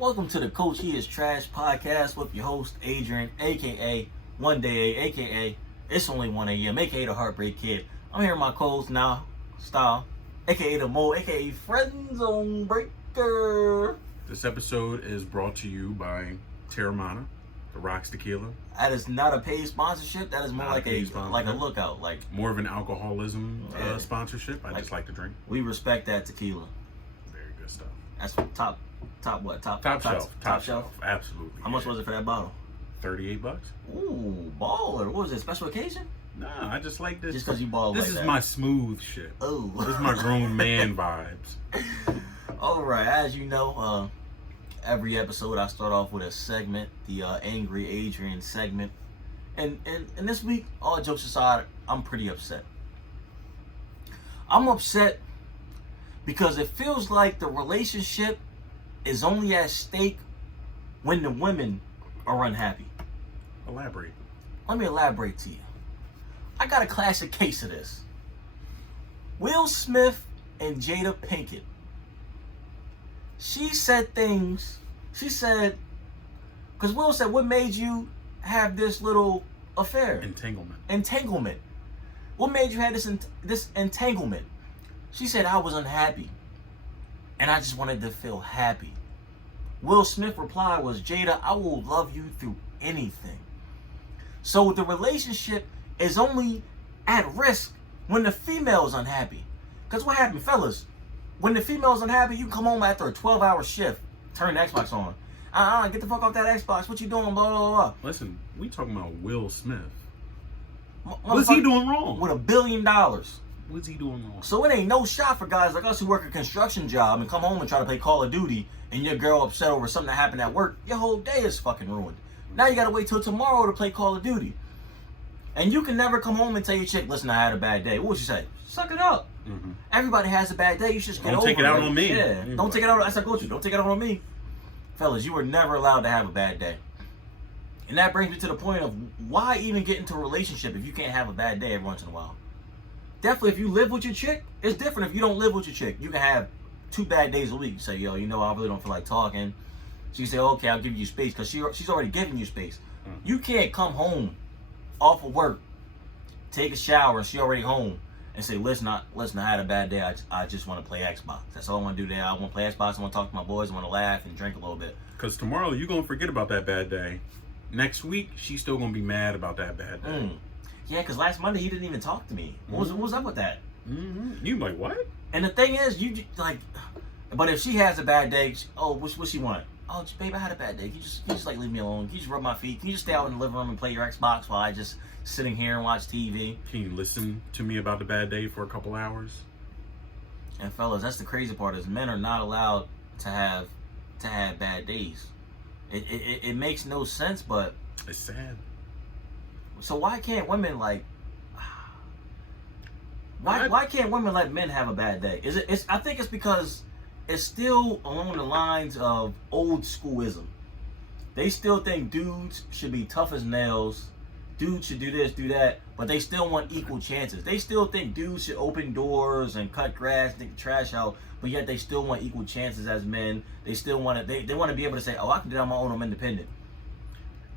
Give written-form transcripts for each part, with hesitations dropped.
Welcome to the Coach He Is Trash podcast with your host, Adrian, a.k.a. One Day A, a.k.a. It's Only 1 a.m., a.k.a. The Heartbreak Kid. I'm here with my co-host now, Style, a.k.a. The Mo, a.k.a. Friend Zone Breaker. This episode is brought to you by Terramana, the Rocks Tequila. That is not a paid sponsorship. That is more like a lookout. Like more of an alcoholism sponsorship. I just like to drink. We respect that tequila. Very good stuff. That's top shelf. Top shelf. Absolutely. How much was it for that bottle? $38. Ooh, baller. What was it? Special occasion? Nah, I just like this. Just because you ball This like is that. my smooth shit. Oh. This is my grown man vibes. All right, as you know, every episode I start off with a segment, the Angry Adrian segment. And this week, all jokes aside, I'm pretty upset. I'm upset because it feels like the relationship is only at stake when the women are unhappy. Elaborate. Let me elaborate to you. I got a classic case of this. Will Smith and Jada Pinkett. She said, because Will said, what made you have this little affair? Entanglement. What made you have this entanglement? She said, I was unhappy. And I just wanted to feel happy. Will Smith reply was, Jada, I will love you through anything. So the relationship is only at risk when the female is unhappy. Because what happened, fellas? When the female's unhappy, you come home after a 12-hour shift, turn the Xbox on. Get the fuck off that Xbox. What you doing? Blah, blah, blah. Listen, we talking about Will Smith. What's he doing wrong? With $1 billion. What's he doing wrong? So it ain't no shot for guys like us who work a construction job and come home and try to play Call of Duty and your girl upset over something that happened at work. Your whole day is fucking ruined. Now you gotta wait till tomorrow to play Call of Duty. And you can never come home and tell your chick, listen, I had a bad day. What would you say? Suck it up. Mm-hmm. Everybody has a bad day. You should just get over it. Don't take it out on me. Yeah. Don't take it out. I said, go with you. Don't take it out on me. Fellas, you were never allowed to have a bad day. And that brings me to the point of why even get into a relationship if you can't have a bad day every once in a while? Definitely, if you live with your chick, it's different if you don't live with your chick. You can have 2 bad days a week. You say, yo, I really don't feel like talking. So you say, okay, I'll give you space because she's already giving you space. Mm-hmm. You can't come home off of work, take a shower, and she already home, and say, listen, I had a bad day. I just want to play Xbox. That's all I want to do today. I want to play Xbox. I want to talk to my boys. I want to laugh and drink a little bit. Because tomorrow you're going to forget about that bad day. Next week, she's still going to be mad about that bad day. Yeah, because last Monday he didn't even talk to me. What was up with that? Mm-hmm. You like, what? And the thing is, you like, but if she has a bad day, what she want? Oh, babe, I had a bad day. Can you just like leave me alone? Can you just rub my feet? Can you just stay out in the living room and play your Xbox while I just sitting here and watch TV? Can you listen to me about the bad day for a couple hours? And fellas, that's the crazy part is men are not allowed to have bad days. It makes no sense, but it's sad. So why can't women why can't women let men have a bad day? I think it's because it's still along the lines of old schoolism. They still think dudes should be tough as nails, dudes should do this, do that, but they still want equal chances. They still think dudes should open doors and cut grass, take the trash out, but yet they still want equal chances as men. They still want to they want to be able to say, oh, I can do that on my own, I'm independent.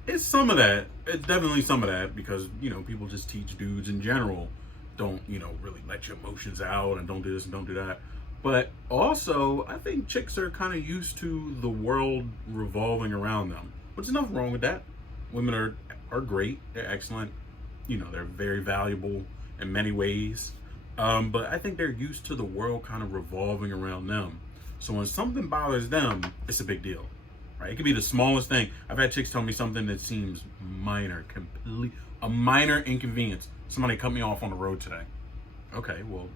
It's some of that. It's definitely some of that because, people just teach dudes in general, don't, really let your emotions out and don't do this and don't do that. But also, I think chicks are kind of used to the world revolving around them, which is nothing wrong with that. Women are great. They're excellent. They're very valuable in many ways. But I think they're used to the world kind of revolving around them. So when something bothers them, it's a big deal. Right? It could be the smallest thing. I've had chicks tell me something that seems minor, a minor inconvenience. Somebody cut me off on the road today. Okay, well,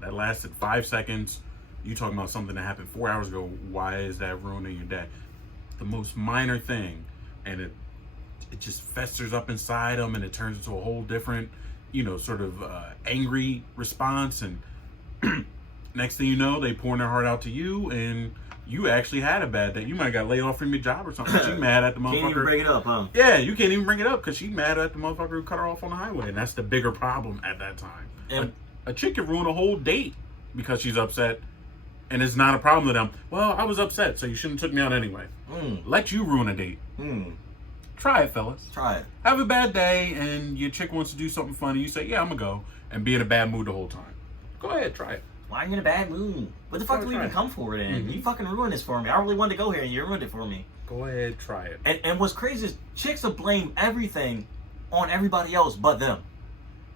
that lasted 5 seconds. You talking about something that happened 4 hours ago. Why is that ruining your day? The most minor thing, and it just festers up inside them, and it turns into a whole different, sort of angry response. And next thing you know, they pouring their heart out to you, and you actually had a bad day. You might have got laid off from your job or something. She mad at the motherfucker. Can't even bring it up, huh? Yeah, you can't even bring it up because she mad at the motherfucker who cut her off on the highway. And that's the bigger problem at that time. And a chick can ruin a whole date because she's upset And it's not a problem to them. Well, I was upset, so you shouldn't have took me out anyway. Let you ruin a date. Try it, fellas. Try it. Have a bad day, and your chick wants to do something funny. You say, yeah, I'm going to go, and be in a bad mood the whole time. Go ahead, try it. Why are you in a bad mood? What the fuck do we even come for then? You fucking ruined this for me. I really wanted to go here, and you ruined it for me. Go ahead, try it. And what's crazy is chicks will blame everything on everybody else but them.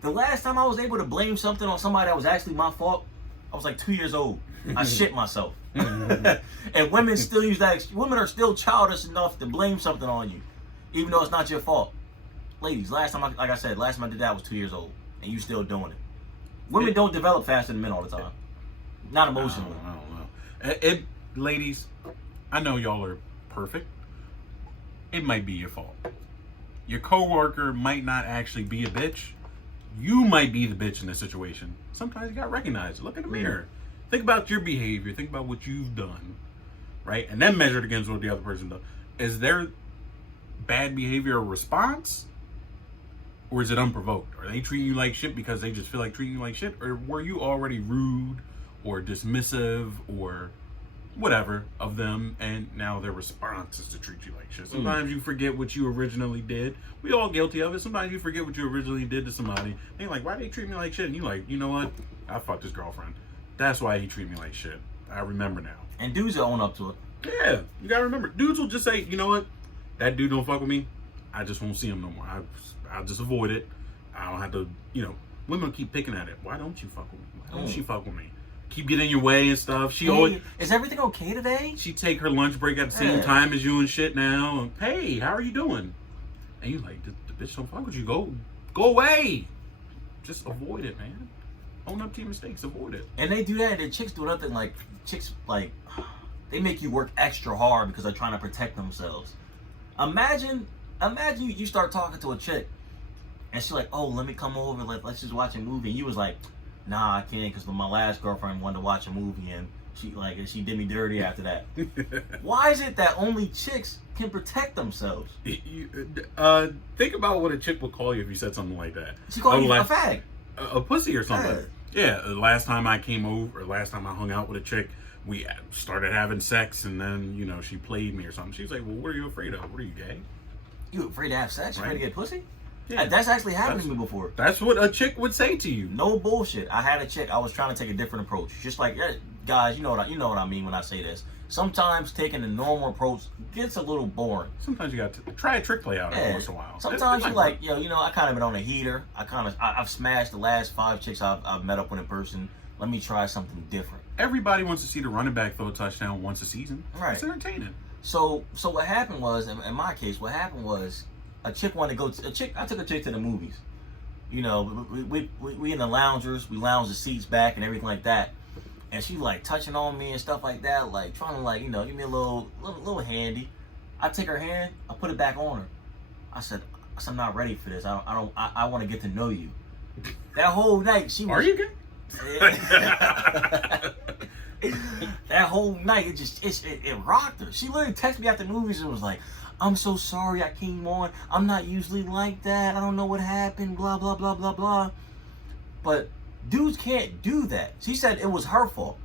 The last time I was able to blame something on somebody that was actually my fault, I was like 2 years old. I shit myself. And women still use that. Women are still childish enough to blame something on you, even though it's not your fault. Ladies, last time I did that I was 2 years old, and you still doing it. Women don't develop faster than men all the time. Not emotionally. I don't know. Ladies, I know y'all are perfect. It might be your fault. Your coworker might not actually be a bitch. You might be the bitch in this situation. Sometimes you gotta recognize it. Look in the mirror. Think about your behavior. Think about what you've done, right? And then measure it against what the other person does. Is their bad behavior a response? Or is it unprovoked? Are they treating you like shit because they just feel like treating you like shit? Or were you already rude or dismissive or whatever of them, and now their response is to treat you like shit? Sometimes you forget what you originally did. We all guilty of it. Sometimes you forget what you originally did to somebody. They're like, why they treat me like shit? And you like, you know what? I fucked his girlfriend. That's why he treat me like shit. I remember now. And dudes will own up to it. Yeah, you gotta remember. Dudes will just say, you know what? That dude don't fuck with me. I just won't see him no more. I'll just avoid it. I don't have to, women keep picking at it. Why don't you fuck with me? Why don't she fuck with me? Keep getting in your way and stuff. Is everything okay today? She take her lunch break at the same time as you and shit now. And, hey, how are you doing? And you like, the bitch don't fuck with you. Go away. Just avoid it, man. Own up to your mistakes. Avoid it. And they do that. And chicks do nothing they make you work extra hard because they're trying to protect themselves. Imagine you start talking to a chick and she's like, oh, let me come over. Let's just watch a movie. And you was like, nah, I can't because my last girlfriend wanted to watch a movie and she did me dirty after that. Why is it that only chicks can protect themselves? Think about what a chick would call you if you said something like that. She called you a fag. A pussy or something. Yeah, last time I came over, or last time I hung out with a chick, we started having sex, and then, she played me or something. She was like, well, what are you afraid of? What are you, gay? You afraid to have sex? You right. Afraid to get pussy? Yeah. That's actually happened to me before. That's what a chick would say to you. No bullshit. I had a chick. I was trying to take a different approach. Just like, guys, you know what I mean when I say this. Sometimes taking a normal approach gets a little boring. Sometimes you got to try a trick play out every once in a while. Sometimes you like, I kind of been on a heater. I've smashed the last 5 chicks I've met up with in person. Let me try something different. Everybody wants to see the running back throw a touchdown once a season. Right. It's entertaining. So what happened was, in my case, a chick wanted to go to I took a chick to the movies. We in the loungers, we lounge the seats back and everything like that. And she like touching on me and stuff like that, like trying to give me a little handy. I take her hand, I put it back on her. I said I'm not ready for this. I want to get to know you. That whole night she was. Are you gay? That whole night it rocked her. She literally texted me after the movies and was like, I'm so sorry I came on. I'm not usually like that. I don't know what happened, blah, blah, blah, blah, blah. But dudes can't do that. She said it was her fault.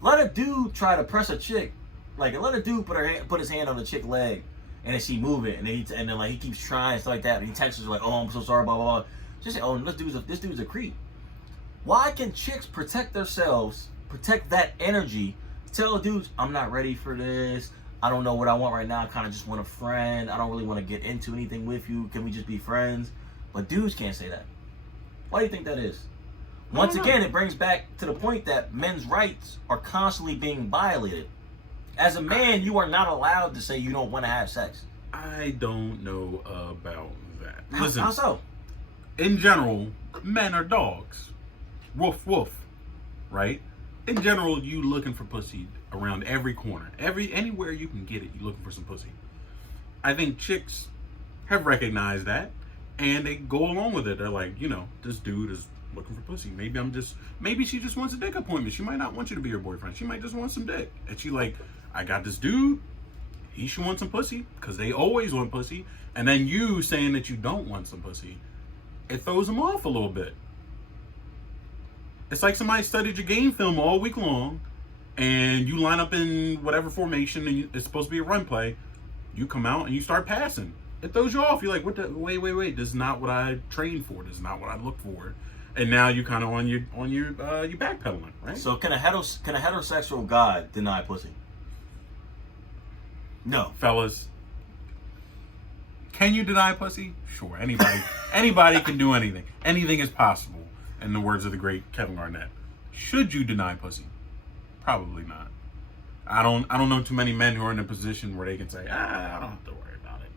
Let a dude try to press a chick. Like, let a dude put his hand on the chick's leg and then she move it. And then he keeps trying, stuff like that. And he texts her like, oh, I'm so sorry, blah, blah, blah. Just say, oh, this dude's a creep. Why can chicks protect themselves, protect that energy, tell dudes, I'm not ready for this. I don't know what I want right now. I kind of just want a friend. I don't really want to get into anything with you. Can we just be friends? But dudes can't say that. Why do you think that is? Once again, it brings back to the point that men's rights are constantly being violated. As a man, you are not allowed to say you don't want to have sex. I don't know about that. Listen, how so? In general, men are dogs. Woof, woof. Right? In general, you looking for pussy around every corner. Anywhere you can get it, you looking for some pussy. I think chicks have recognized that and they go along with it. They're like, this dude is looking for pussy. Maybe she just wants a dick appointment. She might not want you to be her boyfriend. She might just want some dick. And she like, I got this dude. He should want some pussy because they always want pussy. And then you saying that you don't want some pussy, it throws them off a little bit. It's like somebody studied your game film all week long, and you line up in whatever formation, and it's supposed to be a run play. You come out and you start passing. It throws you off. You're like, what the? Wait. This is not what I trained for. This is not what I looked for. And now you kind of on your backpedaling, right? So can a heterosexual guy deny pussy? No, Fellas, can you deny pussy? Sure, anybody can do anything. Anything is possible. In the words of the great Kevin Garnett. Should you deny pussy? Probably not. I don't know too many men who are in a position where they can say, I don't have to worry about it.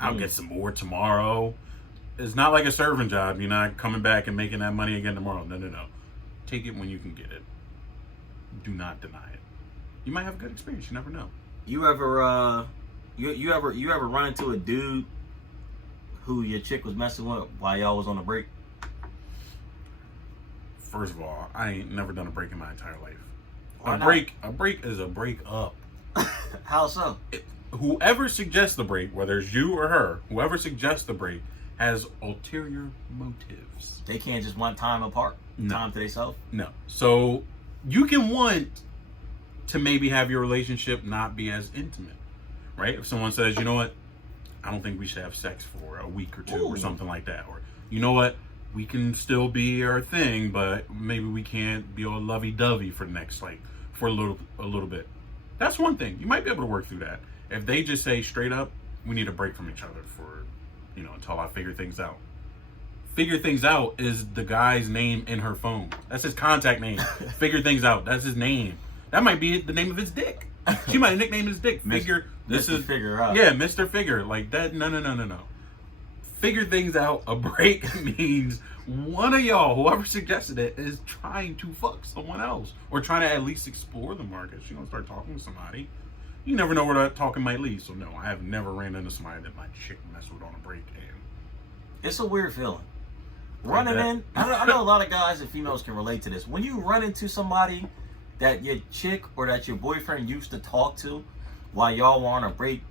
I'll get some more tomorrow. It's not like a serving job. You're not coming back and making that money again tomorrow. No. Take it when you can get it. Do not deny it. You might have a good experience. You never know. You ever you ever run into a dude who your chick was messing with while y'all was on a break? First of all, I ain't never done a break in my entire life. Why not? A break is a break up. How so? Whoever suggests the break, whether it's you or her, whoever suggests the break has ulterior motives. They can't just want time apart, time to themselves. No. So you can want to maybe have your relationship not be as intimate, right? If someone says, you know what, I don't think we should have sex for a week or two or something like that, or you know what, we can still be our thing, but maybe we can't be all lovey-dovey for the next, for a little bit. That's one thing. You might be able to work through that. If they just say straight up, we need a break from each other for, until I figure things out. Figure things out is the guy's name in her phone. That's his contact name. Figure things out. That's his name. That might be the name of his dick. She might nickname his dick. Figure. Figure out. Yeah, Mr. Figure. Like that. No. Figure things out. A break means one of y'all, whoever suggested it, is trying to fuck someone else or trying to at least explore the market. She's gonna start talking to somebody. You never know where that talking might lead. So no, I have never ran into somebody that my chick messed with on a break. And it's a weird feeling. Running in, I know a lot of guys and females can relate to this. When you run into somebody that your chick or that your boyfriend used to talk to while y'all were on a break,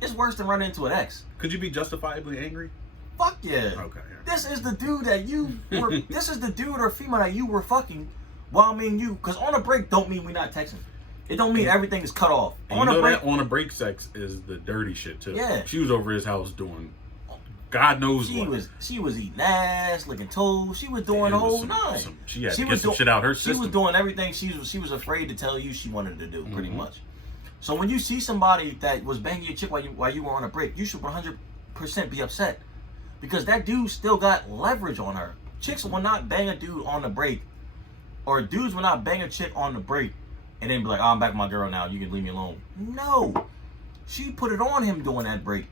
it's worse than running into an ex. Could you be justifiably angry? Fuck yeah. Okay. Yeah. This is the dude that you were, this is the dude or female that you were fucking while me and you, because on a break don't mean we not texting. It don't mean everything is cut off. And on a break sex is the dirty shit too. Yeah. She was over his house doing God knows what. She was eating ass, licking toes. She was doing the whole nine. She had to get some shit out her system. She was doing everything she was afraid to tell you she wanted to do, pretty much. So when you see somebody that was banging your chick while you were on a break, you should 100% be upset. Because that dude still got leverage on her. Chicks will not bang a dude on the break. Or dudes will not bang a chick on the break and then be like, oh, I'm back with my girl now, you can leave me alone. No. She put it on him during that break.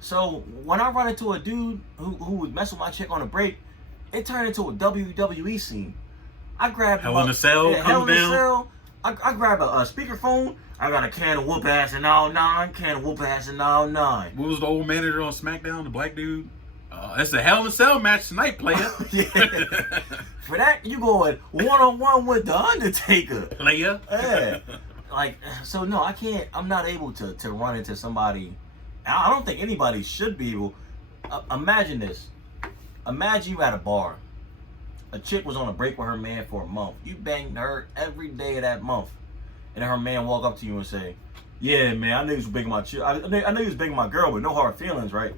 So when I run into a dude who was messing with my chick on a break, it turned into a WWE scene. I grabbed Hell in a Cell comes down. I grab a speakerphone. I got a can of whoop ass in all nine. What was the old manager on SmackDown, the black dude? It's a Hell in a Cell match tonight, player. Yeah. For that, you going one-on-one with the Undertaker. Player. Yeah. So no, I can't. I'm not able to run into somebody. I don't think anybody should be able. Imagine this. Imagine you at a bar. A chick was on a break with her man for a month. You banged her every day of that month. And then her man walk up to you and say, yeah, man, I knew you was banging my chick. I knew you was banging my girl with no hard feelings, right?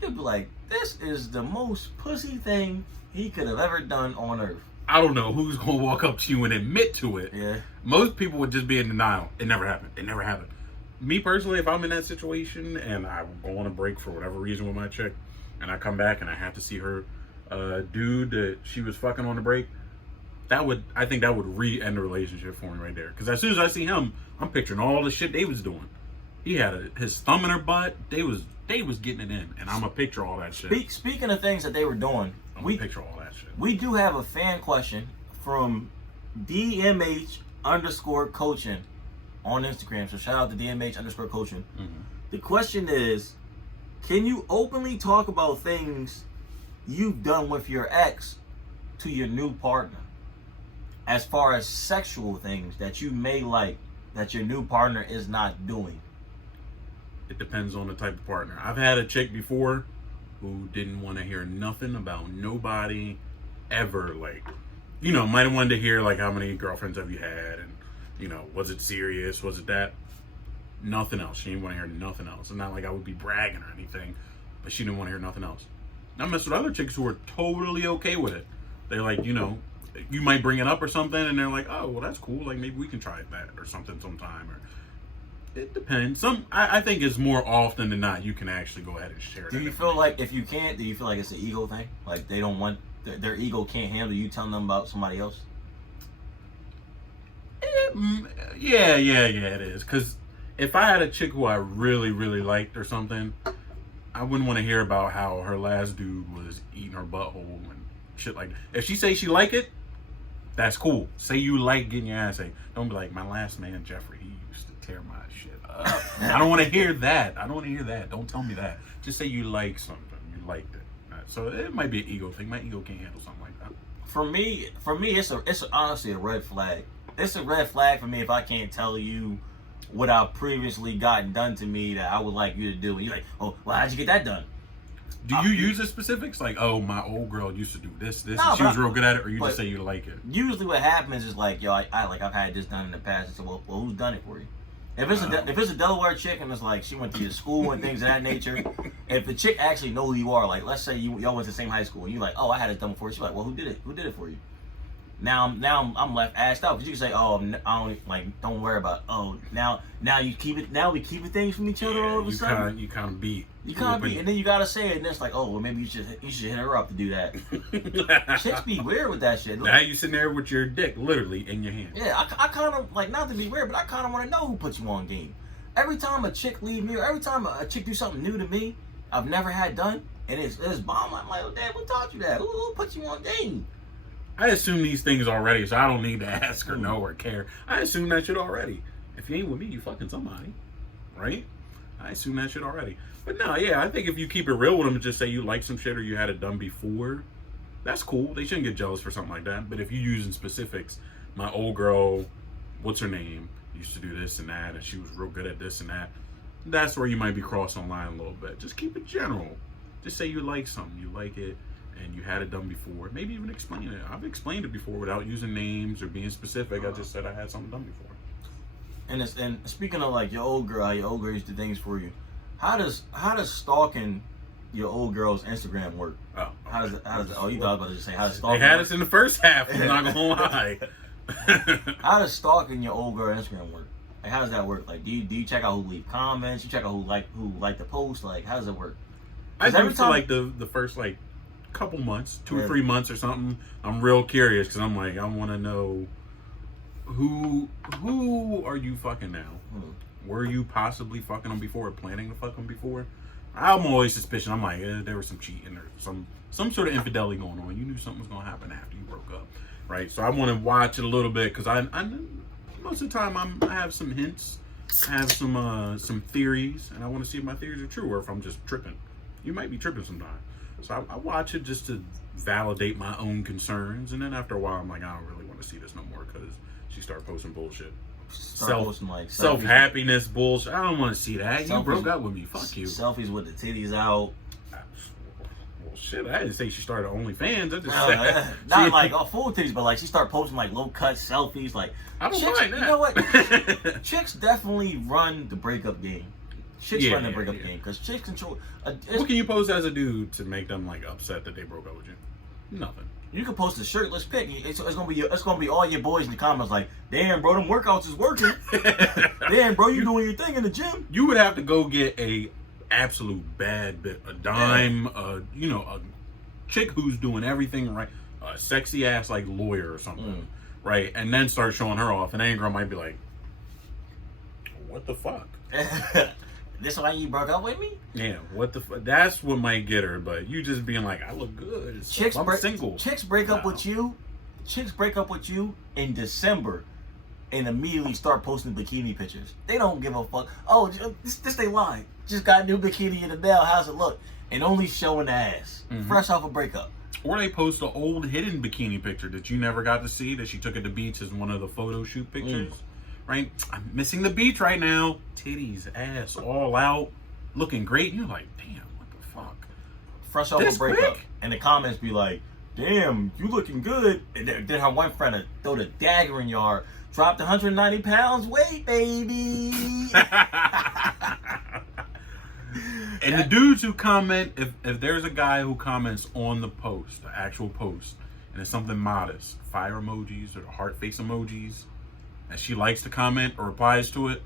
You'd be like, this is the most pussy thing he could have ever done on earth. I don't know who's going to walk up to you and admit to it. Yeah. Most people would just be in denial. It never happened. Me personally, if I'm in that situation and I go on a break for whatever reason with my chick and I come back and I have to see her dude that she was fucking on the break, I think that would re-end the relationship for me right there. Because as soon as I see him, I'm picturing all the shit they was doing. He had his thumb in her butt. They was getting it in, and I'm gonna picture all that shit. Speaking of things that they were doing, we picture all that shit. We do have a fan question from DMH_coaching on Instagram. So shout out to DMH_coaching. The question is, can you openly talk about things you've done with your ex to your new partner? As far as sexual things that you may like that your new partner is not doing. It depends on the type of partner. I've had a chick before who didn't want to hear nothing about nobody ever. Like, might have wanted to hear like how many girlfriends have you had, and was it serious? Was it that? Nothing else. She didn't want to hear nothing else. It's not like I would be bragging or anything, but she didn't want to hear nothing else. I messed with other chicks who were totally okay with it. They're like, you might bring it up or something, and they're like, oh, well, that's cool. Like, maybe we can try that or something sometime. Or it depends. I think it's more often than not you can actually go ahead and share. Do you feel like if you can't, do you feel like it's an ego thing? Like they don't want their ego can't handle you telling them about somebody else? Yeah, it is. Because if I had a chick who I really, really liked or something, I wouldn't want to hear about how her last dude was eating her butthole and shit like that. If she say she like it, that's cool. Say you like getting your ass ate. Don't be like, my last man, Jeffrey, he used to tear my shit up. I don't want to hear that. Don't tell me that. Just say you like something. You liked it. So it might be an ego thing. My ego can't handle something like that. For me, it's honestly a red flag. It's a red flag for me if I can't tell you what I've previously gotten done to me that I would like you to do. And you're like, oh, well, how'd you get that done? Do you use the specifics? Like, oh, my old girl used to do this, No, and she was real good at it, or you just say you like it? Usually what happens is like, yo, I've had this done in the past. I said, well, who's done it for you? If it's a Delaware chick and it's like she went to your school and things of that nature, if the chick actually know who you are, like let's say y'all went to the same high school and you're like, oh, I had it done before. She's like, well, who did it? Who did it for you? Now I'm left asked out because you can say, oh, I don't worry about it. Oh, now you keep it. Now we keep things from each other all of a sudden. You kind of beat. You kind of beat, and then you gotta say it, and it's like, oh, well, maybe you should hit her up to do that. Chicks be weird with that shit. Now you sitting there with your dick literally in your hand. Yeah, I kind of like, not to be weird, but I kind of want to know who put you on game. Every time a chick leave me, or every time a chick do something new to me, I've never had done, and it's bomb. I'm like, oh, damn, who taught you that? Who put you on game? I assume these things already, so I don't need to ask or know or care. I assume that shit already. If you ain't with me, you fucking somebody, right? I assume that shit already. But no, yeah, I think if you keep it real with them and just say you like some shit or you had it done before, that's cool. They shouldn't get jealous for something like that. But if you using specifics, my old girl, what's her name, used to do this and that, and she was real good at this and that, that's where you might be crossing the line a little bit. Just keep it general. Just say you like something, you like it, and you had it done before. Maybe even explain it. I've explained it before without using names or being specific. I just said I had something done before. And speaking of like your old girl, how your old girl used to do things for you. How does stalking your old girl's Instagram work? Oh, how does oh, you thought I was about to just say how does stalking? They had us in the first half. I'm not gonna lie. How does stalking your old girl Instagram work? Like how does that work? Like do you check out who leave comments? You check out who like the post? Like how does it work? I do for like the first like couple months, 2 or 3 months or something. I'm real curious because I'm like I want to know who are you fucking now? Were you possibly fucking them before or planning to fuck them before? I'm always suspicious. I'm like, there was some cheating or some sort of infidelity going on. You knew something was going to happen after you broke up, right? So I want to watch it a little bit because I most of the time I have some hints, I have some theories, and I want to see if my theories are true or if I'm just tripping. You might be tripping sometimes. So I watch it just to validate my own concerns, and then after a while I'm like, I don't really want to see this no more because she started posting bullshit. Self happiness bullshit. I don't want to see that. You broke up with me. Fuck you. Selfies with the titties out. Well, shit. I didn't say she started OnlyFans. I just said not like full titties, but like she started posting like low cut selfies. Like I don't mind that. You know what? Chicks definitely run the breakup game. Chicks run the breakup game because chicks control. What can you post as a dude to make them like upset that they broke up with you? Nothing. You can post a shirtless pic. It's gonna be all your boys in the comments like, "Damn, bro, them workouts is working. Damn, bro, you doing your thing in the gym." You would have to go get a absolute bad bit, a dime, a chick who's doing everything right, a sexy ass like lawyer or something, right? And then start showing her off, and then girl might be like, "What the fuck?" This why you broke up with me? Yeah, what the fuck? That's what might get her, but you just being like, I look good. I'm single. Chicks break up with you. Chicks break up with you in December and immediately start posting bikini pictures. They don't give a fuck. Oh, this they lie. Just got a new bikini in the mail. How's it look? And only showing the ass. Fresh off a breakup. Or they post an old hidden bikini picture that you never got to see that she took at the beach as one of the photo shoot pictures. Right? I'm missing the beach right now. Titties, ass, all out. Looking great. And you're like, damn, what the fuck? Fresh off a breakup. And the comments be like, damn, you looking good. And then her one friend would throw the dagger in your heart. Dropped 190 pounds weight, baby. And the dudes who comment, if there's a guy who comments on the post, the actual post, and it's something modest, fire emojis or the heart face emojis, and she likes to comment or replies to it,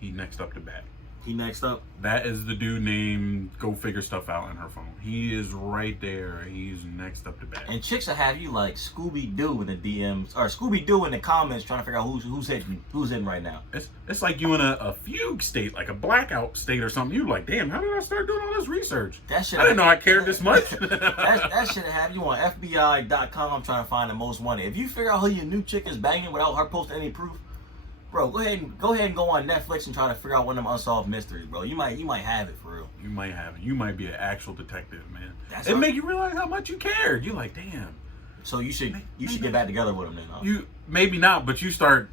he next up to bat. He next up. That is the dude named Go Figure Stuff Out in her phone. He is right there. He's next up to bat. And chicks will have you like Scooby-Doo in the DMs or Scooby-Doo in the comments trying to figure out who's hitting right now. It's like you in a fugue state, like a blackout state or something. You like, damn, how did I start doing all this research? I didn't know I cared this much. that should have you on FBI.com trying to find the most wanted. If you figure out who your new chick is banging without her posting any proof, bro, go ahead and go on Netflix and try to figure out one of them unsolved mysteries, bro. You might have it for real. You might have it. You might be an actual detective, man. It make you realize how much you cared. You're like, damn. So you should get back together with him then, huh? You maybe not, but you start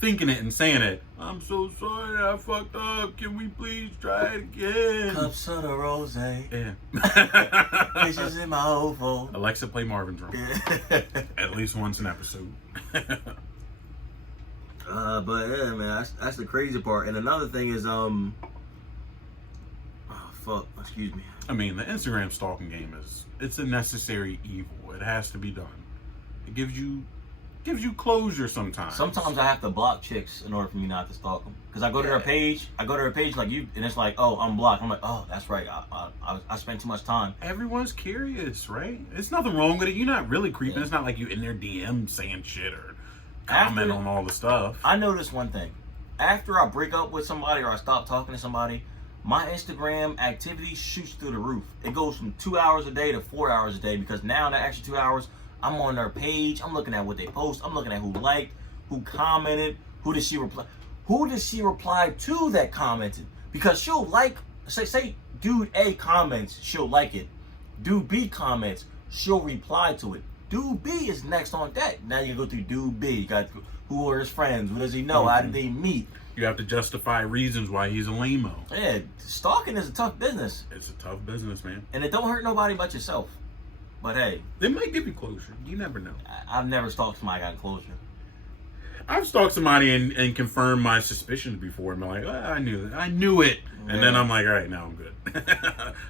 thinking it and saying it. I'm so sorry I fucked up. Can we please try it again? Cups of the rose. Yeah. Fishes in my ovo. Alexa, play Marvin's Room. At least once an episode. But yeah, man, that's the crazy part. And another thing is, excuse me. I mean, the Instagram stalking game it's a necessary evil. It has to be done. It gives you closure sometimes. Sometimes I have to block chicks in order for me not to stalk them. Because I go to her page like you, and it's like, oh, I'm blocked. I'm like, oh, that's right. I spent too much time. Everyone's curious, right? It's nothing wrong with it. You're not really creeping. Yeah. It's not like you in their DM saying shit or comment on all the stuff. I noticed one thing. After I break up with somebody or I stop talking to somebody, my Instagram activity shoots through the roof. It goes from 2 hours a day to 4 hours a day because now in the extra 2 hours, I'm on their page. I'm looking at what they post. I'm looking at who liked, who commented, who did she reply to that commented. Because she'll like, say dude A comments, she'll like it. Dude B comments, she'll reply to it. Dude B is next on that. Now you go through dude B. You got who are his friends? What does he know? How did they meet? You have to justify reasons why he's a lame-o. Yeah, stalking is a tough business. It's a tough business, man. And it don't hurt nobody but yourself. But hey, they might give you closure. You never know. I've never stalked somebody got closure. I've stalked somebody and confirmed my suspicions before. I'm like, I knew it. And then I'm like, all right, now I'm good.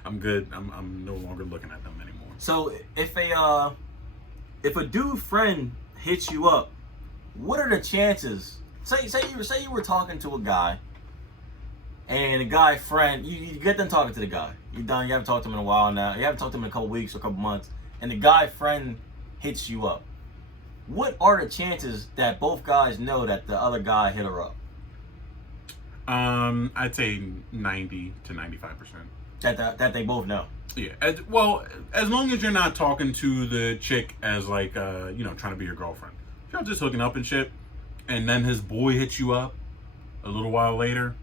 I'm good. I'm no longer looking at them anymore. So if a dude friend hits you up, what are the chances? Say you were talking to a guy, and the guy friend, you get them talking to the guy. You're done. You haven't talked to him in a while now. You haven't talked to him in a couple weeks or a couple months, and the guy friend hits you up. What are the chances that both guys know that the other guy hit her up? I'd say 90 to 95%. That they both know. Yeah. As long as you're not talking to the chick as like, trying to be your girlfriend. If you're just hooking up and shit, and then his boy hits you up a little while later,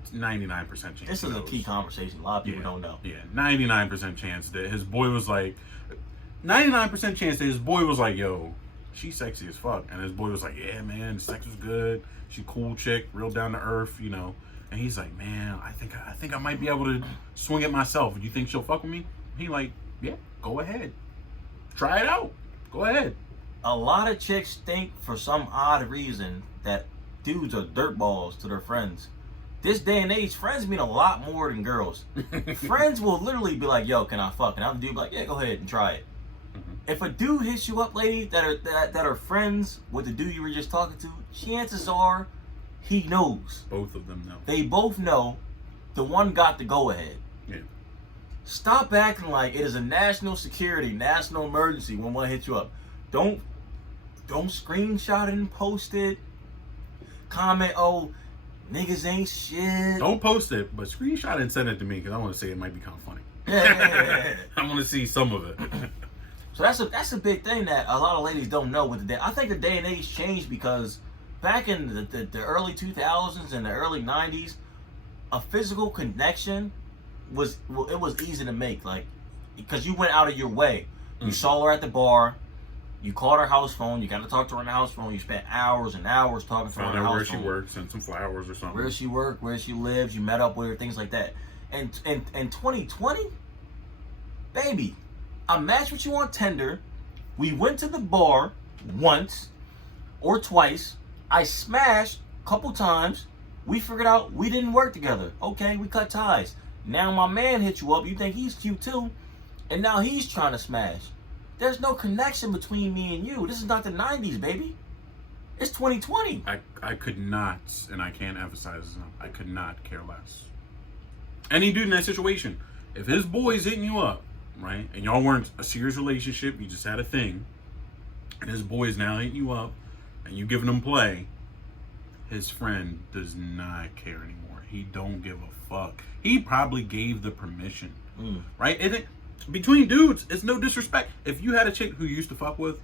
it's 99% chance. This is a key conversation. A lot of people don't know. Yeah, 99% chance that his boy was like, 99% chance that his boy was like, yo, she's sexy as fuck. And his boy was like, yeah, man, the sex was good. She cool chick, real down to earth, And he's like, man, I think I might be able to swing it myself. You think she'll fuck with me? He like, yeah, go ahead. Try it out. Go ahead. A lot of chicks think for some odd reason that dudes are dirtballs to their friends. This day and age, friends mean a lot more than girls. Friends will literally be like, yo, can I fuck? And I'm the dude like, yeah, go ahead and try it. If a dude hits you up, lady, that are friends with the dude you were just talking to, chances are he knows. Both of them know. They both know the one got the go ahead. Yeah. Stop acting like it is a national emergency when one hits you up. Don't screenshot it and post it. Comment, oh, niggas ain't shit. Don't post it, but screenshot it and send it to me because I want to say it might be kind of funny. Yeah. I want to see some of it. So that's a big thing that a lot of ladies don't know with the day. I think the day and age changed because back in the early 2000s and the early 90s, a physical connection was easy to make, like, because you went out of your way. You saw her at the bar. You called her house phone. You got to talk to her on the house phone. You spent hours and hours talking to her on the house phone. Found out where she worked, sent some flowers or something. Where she worked, where she lives. You met up with her, things like that. And 2020, baby, I matched with you on Tinder. We went to the bar once or twice. I smashed a couple times. We figured out we didn't work together. Okay, we cut ties. Now my man hit you up. You think he's cute too. And now he's trying to smash. There's no connection between me and you. This is not the 90s, baby. It's 2020. I could not, and I can't emphasize this enough, I could not care less. Any dude in that situation, if his boy's hitting you up, right, and y'all weren't a serious relationship, you just had a thing, and his boy is now hitting you up, and you giving him play, his friend does not care anymore. He don't give a fuck. He probably gave the permission, right? And between dudes, it's no disrespect. If you had a chick who you used to fuck with,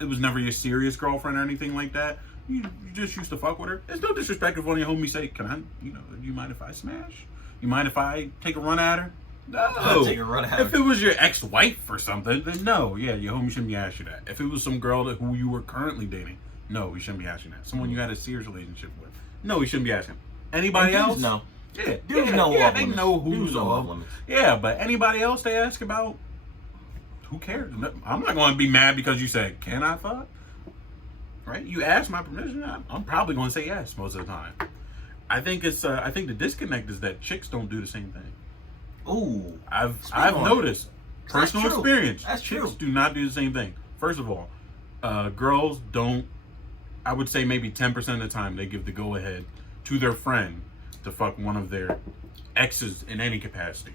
it was never your serious girlfriend or anything like that, you just used to fuck with her, it's no disrespect if one of your homies say, can I, do you mind if I smash? You mind if I take a run at her? No. Take a run at her. If it was your ex-wife or something, then no. Yeah, your homie shouldn't be asking you that. If it was some girl who you were currently dating, no, you shouldn't be asking that. Someone you had a serious relationship with, no, you shouldn't be asking. Anybody else? No. Yeah, Dudes know they know who's off. Yeah, but anybody else they ask about, who cares? I'm not going to be mad because you said, can I fuck? Right? You asked my permission, I'm probably going to say yes most of the time. I think the disconnect is that chicks don't do the same thing. Ooh. I've noticed, personal experience, That's chicks true. do not do the same thing. First of all, girls don't, I would say maybe 10% of the time they give the go ahead to their friend to fuck one of their exes in any capacity.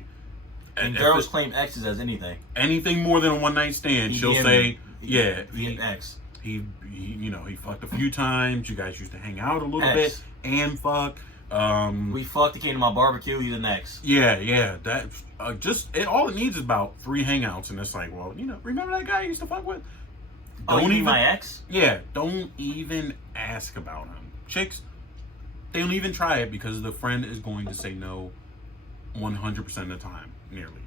And girls claim exes as anything. Anything more than a one night stand, she'll say, yeah, he ex. He fucked a few times. You guys used to hang out a little bit and fuck. We fucked. He came to my barbecue. He's an ex. Yeah. That all it needs is about 3 hangouts, and it's like, well, remember that guy you used to fuck with? Don't you mean my ex? Yeah, don't even ask about him. Chicks, they don't even try it because the friend is going to say no 100% of the time, nearly.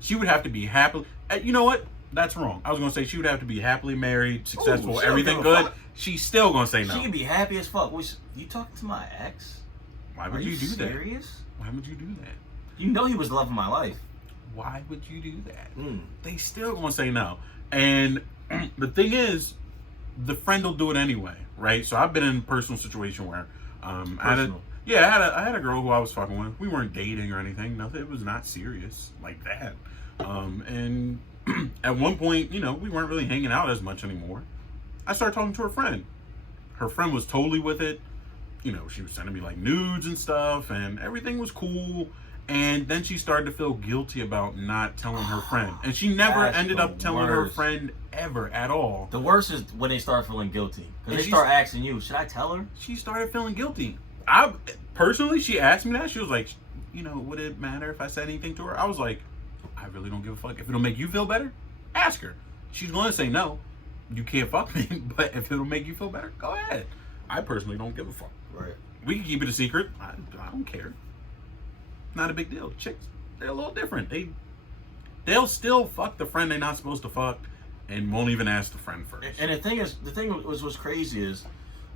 She would have to be happily. You know what? That's wrong. I was going to say she would have to be happily married, successful, everything good. She's still going to say no. She can be happy as fuck. You talking to my ex? Why would you do that? Serious? Why would you do that? You know he was the love of my life. Why would you do that? They still going to say no. And the thing is, the friend will do it anyway, right? So I've been in a personal situation where I had a girl who I was fucking with. We weren't dating or anything. Nothing. It was not serious like that. And at one point, we weren't really hanging out as much anymore. I started talking to her friend. Her friend was totally with it. She was sending me like nudes and stuff, and everything was cool. And then she started to feel guilty about not telling her friend. And she never ended up telling her friend ever at all. The worst is when they start feeling guilty. Because they start asking you, should I tell her? She started feeling guilty. She asked me that. She was like, would it matter if I said anything to her? I was like, I really don't give a fuck. If it'll make you feel better, ask her. She's going to say no. You can't fuck me, but if it'll make you feel better, go ahead. I personally don't give a fuck. Right. We can keep it a secret. I don't care. Not a big deal. Chicks, they're a little different. They'll still fuck the friend they're not supposed to fuck and won't even ask the friend first. And the thing what's crazy is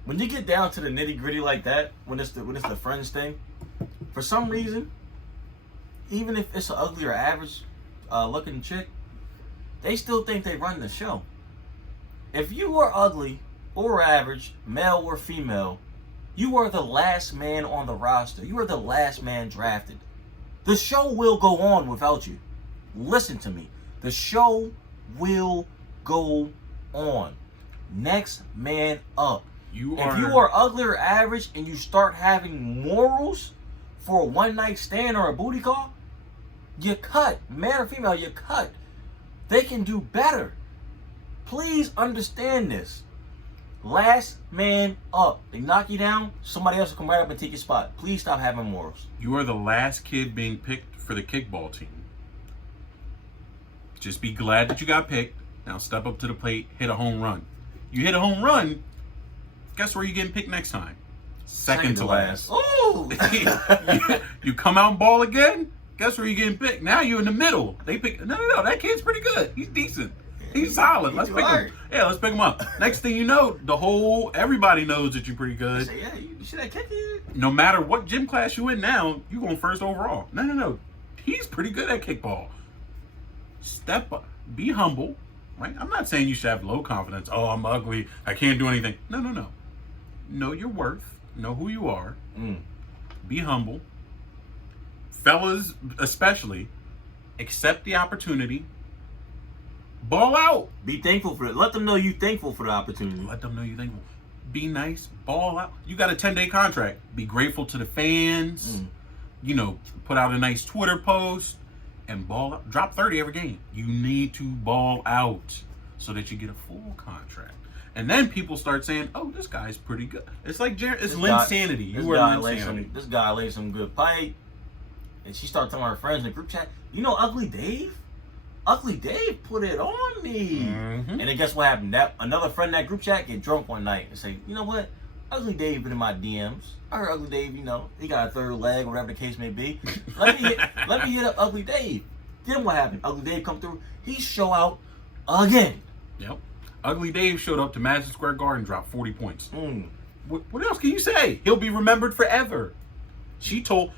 when you get down to the nitty gritty like that, when it's the friends thing, for some reason, even if it's an ugly or average looking chick, they still think they run the show. If you are ugly or average, male or female, you are the last man on the roster. You are the last man drafted. The show will go on without you. Listen to me. The show will go on. Next man up. If you are ugly or average and you start having morals for a one night stand or a booty call, you cut. Man or female, you cut. They can do better. Please understand this. Last man up. They knock you down, somebody else will come right up and take your spot. Please stop having morals. You are the last kid being picked for the kickball team. Just be glad that you got picked. Now step up to the plate, hit a home run. You hit a home run, guess where you're getting picked next time? Second to last. Ooh! You come out and ball again, guess where you're getting picked? Now you're in the middle. They pick. No, that kid's pretty good. He's decent. He's solid. Let's pick him. Yeah, let's pick him up. Next thing you know, everybody knows that you're pretty good. Say, yeah, you should have kicked it. No matter what gym class you in now, you going first overall. No. He's pretty good at kickball. Step up. Be humble, right? I'm not saying you should have low confidence. Oh, I'm ugly. I can't do anything. No. Know your worth. Know who you are. Be humble. Fellas, especially, accept the opportunity. Ball out. Be thankful for it. Let them know you're thankful for the opportunity. Let them know you're thankful. Be nice. Ball out. You got a 10-day contract. Be grateful to the fans. Put out a nice Twitter post and ball out. Drop 30 every game. You need to ball out so that you get a full contract. And then people start saying, "Oh, this guy's pretty good." It's like Linsanity. You were Linsanity. This guy laid some good pipe, and she started telling her friends in the group chat, "You know, Ugly Dave? Ugly Dave put it on me." And then guess what happened? That another friend in that group chat get drunk one night and say, "You know what? Ugly Dave been in my DMs. I heard Ugly Dave. He got a third leg, whatever the case may be. Let me hit up Ugly Dave." Then what happened? Ugly Dave come through. He show out again. Yep. Ugly Dave showed up to Madison Square Garden, dropped 40 points. What else can you say? He'll be remembered forever.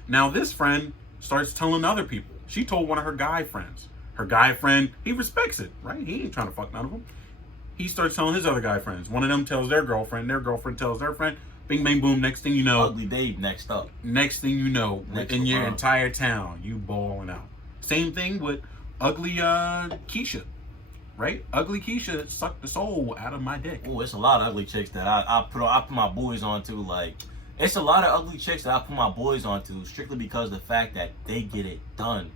Now this friend starts telling other people. She told one of her guy friends. Her guy friend, he respects it, right? He ain't trying to fuck none of them. He starts telling his other guy friends. One of them tells their girlfriend tells their friend. Bing, bang, boom. Next thing you know. Ugly Dave next up. Next thing you know, in your entire town, you balling out. Same thing with Ugly Keisha. Right? Ugly Keisha sucked the soul out of my dick. Oh, it's a lot of ugly chicks that I put my boys onto. Like, it's a lot of ugly chicks that I put my boys onto strictly because of the fact that they get it done.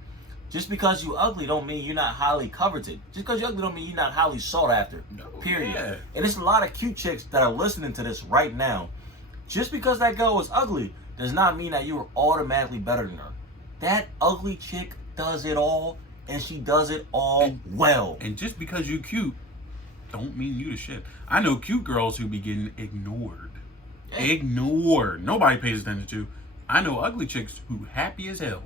Just because you ugly don't mean you're not highly coveted. Just because you're ugly don't mean you're not highly sought after. No, period. Yeah. And it's a lot of cute chicks that are listening to this right now. Just because that girl is ugly does not mean that you are automatically better than her. That ugly chick does it all. And she does it all well. And just because you cute, don't mean you the shit. I know cute girls who be getting ignored. Ignored. Nobody pays attention to. I know ugly chicks who happy as hell.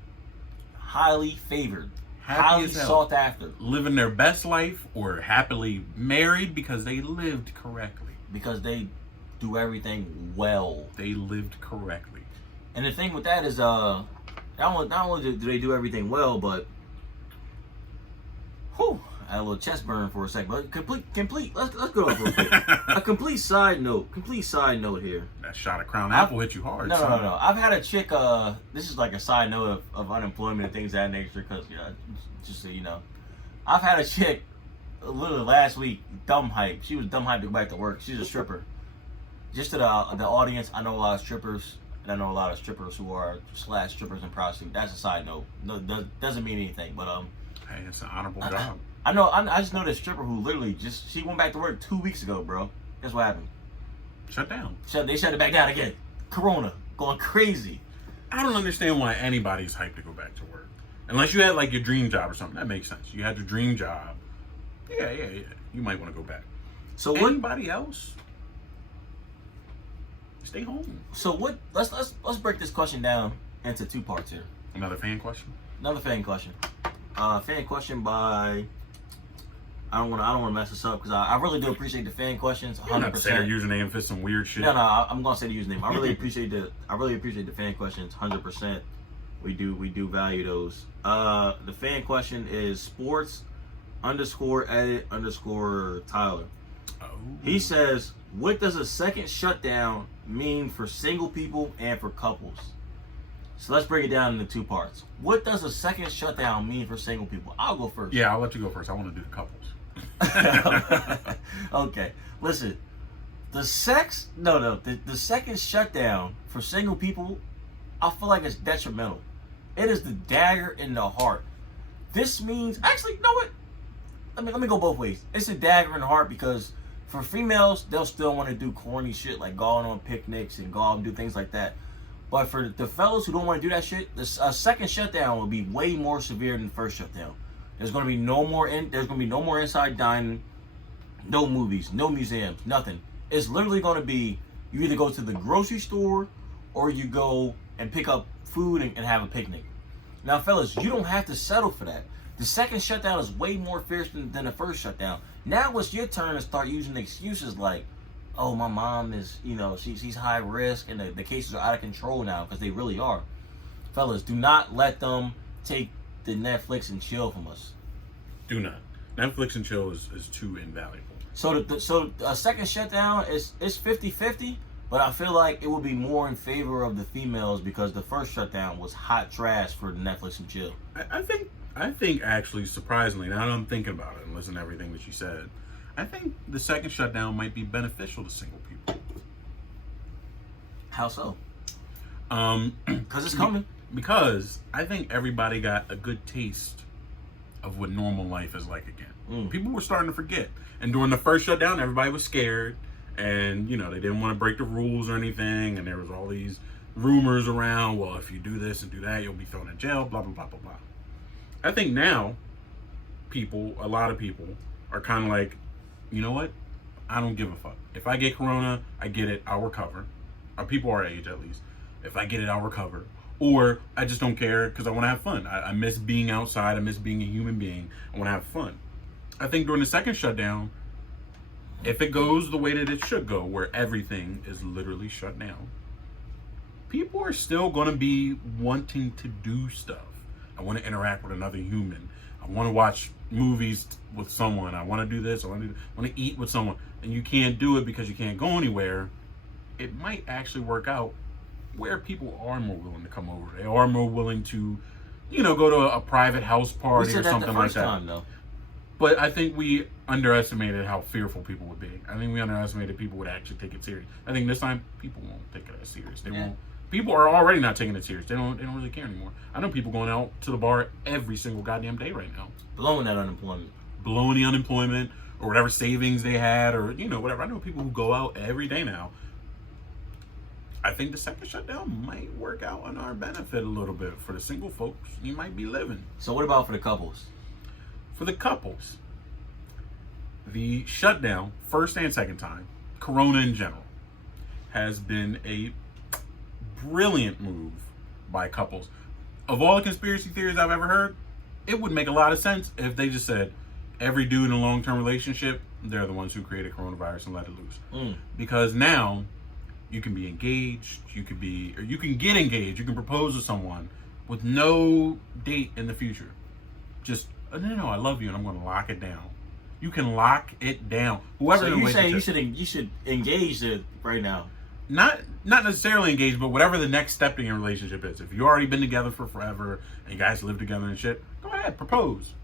Highly favored. Highly sought after. Living their best life or happily married because they lived correctly. Because they do everything well. They lived correctly. And the thing with that is, not only do they do everything well, but I had a little chest burn for a second, but complete. Let's go over real quick. A complete side note here. That shot of Crown Apple hit you hard. No. I've had a chick. This is like a side note of unemployment and things of that nature. Because just so you know, I've had a chick literally last week. Dumb hype. She was dumb hype to go back to work. She's a stripper. Just to the audience, I know a lot of strippers, and I know a lot of strippers who are /strippers and prostitutes. That's a side note. No, doesn't mean anything, but hey, it's an honorable job. I just know this stripper who literally she went back to work 2 weeks ago, bro. Guess what happened? Shut down. They shut it back down again. Corona. Going crazy. I don't understand why anybody's hyped to go back to work. Unless you had like your dream job or something. That makes sense. You had your dream job. Yeah. You might want to go back. So anybody else? Stay home. So what let's break this question down into 2 parts here. Another fan question? Another fan question. Fan question by I don't want to mess this up because I really do appreciate the fan questions. 100%. You're not say their username for some weird shit. No, I'm gonna say the username. I really appreciate the fan questions. 100%. We do value those. The fan question is sports_edit_Tyler. Oh. He says, "What does a second shutdown mean for single people and for couples?" So let's break it down into 2 parts. What does a second shutdown mean for single people? I'll go first. Yeah, I'll let you go first. I want to do the couples. Okay, listen. The second shutdown for single people, I feel like it's detrimental. It is the dagger in the heart. This means, actually, you know what? Let me go both ways. It's a dagger in the heart because for females, they'll still want to do corny shit like going on picnics and go out and do things like that. But for the fellas who don't want to do that shit, a second shutdown will be way more severe than the first shutdown. There's going to be no more inside dining, no movies, no museums, nothing. It's literally going to be you either go to the grocery store or you go and pick up food and have a picnic. Now, fellas, you don't have to settle for that. The second shutdown is way more fierce than the first shutdown. Now it's your turn to start using excuses like, oh, my mom is, she's high risk and the cases are out of control now, because they really are. Fellas, do not let them take the Netflix and chill from us. Do not. Netflix and chill is too invaluable. So a second shutdown is 50-50, but I feel like it would be more in favor of the females because the first shutdown was hot trash for Netflix and chill. I think actually, surprisingly, now that I'm thinking about it and listening to everything that you said, I think the second shutdown might be beneficial to single people. How so? Because it's coming. Because I think everybody got a good taste of what normal life is like again. People were starting to forget. And during the first shutdown, everybody was scared. And, you know, they didn't want to break the rules or anything. And there was all these rumors around, well, if you do this and do that, you'll be thrown in jail, blah, blah, blah, blah, blah. I think now, a lot of people, are kind of like, you know what? I don't give a fuck. If I get corona, I get it, I'll recover. People our age, at least. If I get it, I'll recover. Or I just don't care because I want to have fun. I miss being outside. I miss being a human being. I want to have fun. I think during the second shutdown, if it goes the way that it should go, where everything is literally shut down, people are still going to be wanting to do stuff. I want to interact with another human. I want to watch movies with someone. I want to do this. I want to eat with someone. And you can't do it because you can't go anywhere. It might actually work out where people are more willing to come over. They are more willing to, you know, go to a private house party or something like that. Time, though. But I think we underestimated how fearful people would be. I think we underestimated people would actually take it serious. I think this time people won't take it as serious. They won't. People are already not taking it serious. They don't really care anymore. I know people going out to the bar every single goddamn day right now. Blowing that unemployment. Blowing the unemployment or whatever savings they had or, you know, whatever. I know people who go out every day now. I think the second shutdown might work out on our benefit a little bit. For the single folks, you might be living. So what about for the couples? For the couples, the shutdown, first and second time, corona in general, has been a brilliant move by couples. Of all the conspiracy theories I've ever heard, it would make a lot of sense if they just said every dude in a long-term relationship, they're the ones who created coronavirus and let it loose. Because now you can be engaged, you can get engaged, you can propose to someone with no date in the future. Just, no, I love you and I'm going to lock it down. You can lock it down. Whoever. So you're saying you should engage it right now? Not necessarily engaged, but whatever the next step in your relationship is. If you've already been together for forever and you guys live together and shit, go ahead, propose.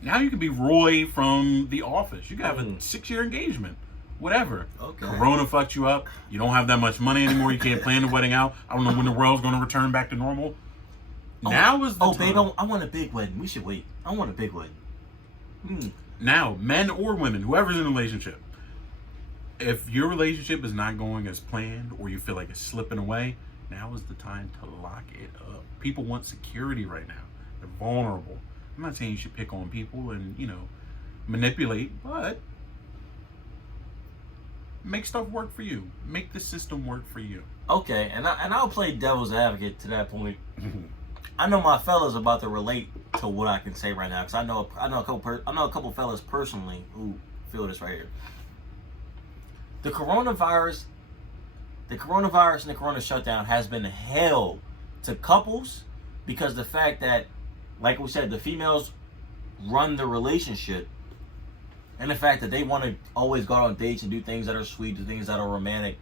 Now you can be Roy from The Office. You can have a 6-year engagement. Whatever. Okay. Corona fucked you up. You don't have that much money anymore. You can't plan the wedding out. I don't know when the world's going to return back to normal. Now is the time. Babe, I want a big wedding. We should wait. I want a big wedding. Now, men or women, whoever's in a relationship, if your relationship is not going as planned or you feel like it's slipping away, now is the time to lock it up. People want security right now. They're vulnerable. I'm not saying you should pick on people and, you know, manipulate, but make stuff work for you. Make the system work for you. Okay, and I'll play devil's advocate to that point. I know my fellas about to relate to what I can say right now because I know a couple fellas personally who feel this right here. The coronavirus and the corona shutdown has been hell to couples because the fact that, like we said, the females run the relationship, and the fact that they want to always go out on dates and do things that are sweet, do things that are romantic.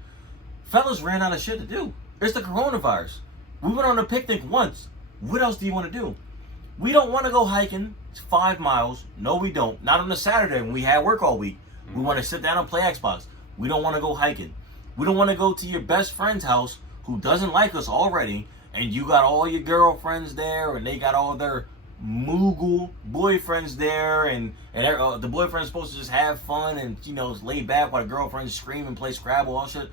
Fellas ran out of shit to do. It's the coronavirus. We went on a picnic once. What else do you want to do? We don't want to go hiking. It's 5 miles. No, we don't. Not on a Saturday when we had work all week. We want to sit down and play Xbox. We don't want to go hiking. We don't want to go to your best friend's house who doesn't like us already, and you got all your girlfriends there, and they got all their Moogle boyfriends there, and the boyfriend's supposed to just have fun and, you know, lay back while the girlfriends scream and play Scrabble, all shit.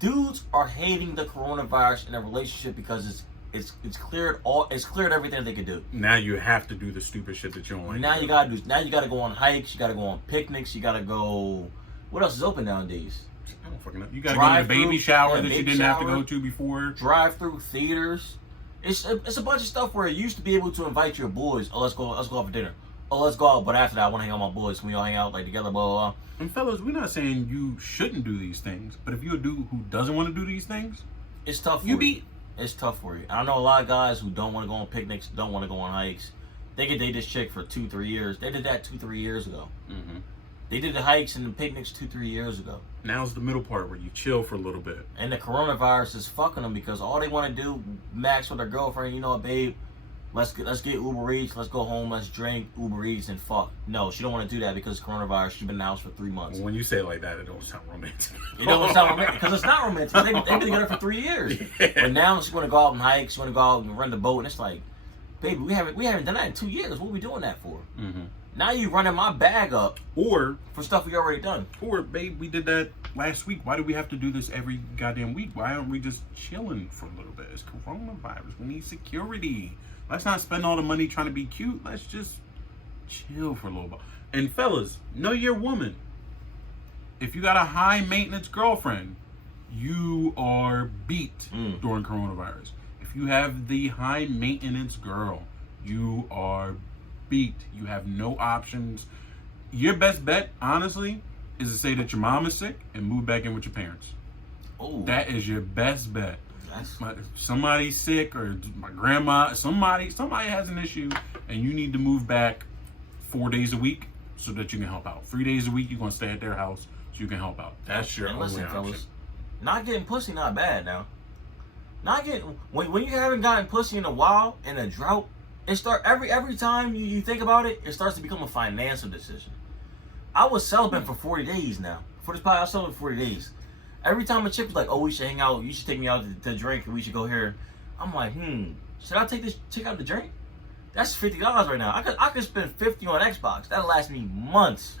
Dudes are hating the coronavirus in a relationship because it's cleared everything they could do. Now you have to do the stupid shit that you don't like. Now you gotta go on hikes, you gotta go on picnics, you gotta go. What else is open nowadays? I don't fucking know. You gotta go to the baby shower that you didn't have to go to before. Drive-through theaters. It's a bunch of stuff where you used to be able to invite your boys. Oh, let's go out for dinner. Oh, let's go out. But after that, I want to hang out with my boys. Can we all hang out like together? Blah blah blah. And fellas, we're not saying you shouldn't do these things, but if you're a dude who doesn't want to do these things, it's tough for you. It's tough for you. I know a lot of guys who don't want to go on picnics, don't want to go on hikes. They could date this chick for 2-3 years. They did that 2-3 years ago. Mm-hmm. They did the hikes and the picnics 2-3 years ago. Now's the middle part where you chill for a little bit. And the coronavirus is fucking them because all they want to do, max with their girlfriend, you know what, babe, let's get Uber Eats, let's go home, let's drink, Uber Eats, and fuck. No, she don't want to do that because coronavirus, she's been in the house for 3 months. When you say it like that, it don't sound romantic. It don't sound romantic because it's not romantic. They've been together for 3 years. Yeah. But now she want to go out and hike, she want to go out and run the boat, and it's like, baby, we haven't done that in 2 years. What are we doing that for? Mm-hmm. Now you running my bag up or for stuff we already done. Or, babe, we did that last week. Why do we have to do this every goddamn week? Why aren't we just chilling for a little bit? It's coronavirus. We need security. Let's not spend all the money trying to be cute. Let's just chill for a little bit. And fellas, know your woman. If you got a high maintenance girlfriend, you are beat during coronavirus. If you have the high maintenance girl, you are beat. You have no options. Your best bet, honestly, is to say that your mom is sick and move back in with your parents. Oh, That is your best bet. that's Somebody's sick, or my grandma, somebody has an issue, and you need to move back 4 days a week so that you can help out. 3 days a week, you're gonna stay at their house so you can help out. That's your and only listen, option. fellas, not getting pussy not bad now. Not getting when you haven't gotten pussy in a while in a drought, it start every time you think about it, it starts to become a financial decision. I was celibate for 40 days now. For this podcast, I was celibate for 40 days. Every time a chick was like, "Oh, we should hang out. You should take me out to drink, and we should go here." I'm like, should I take this chick out to drink? That's $50 right now. I could spend 50 on Xbox. That'll last me months.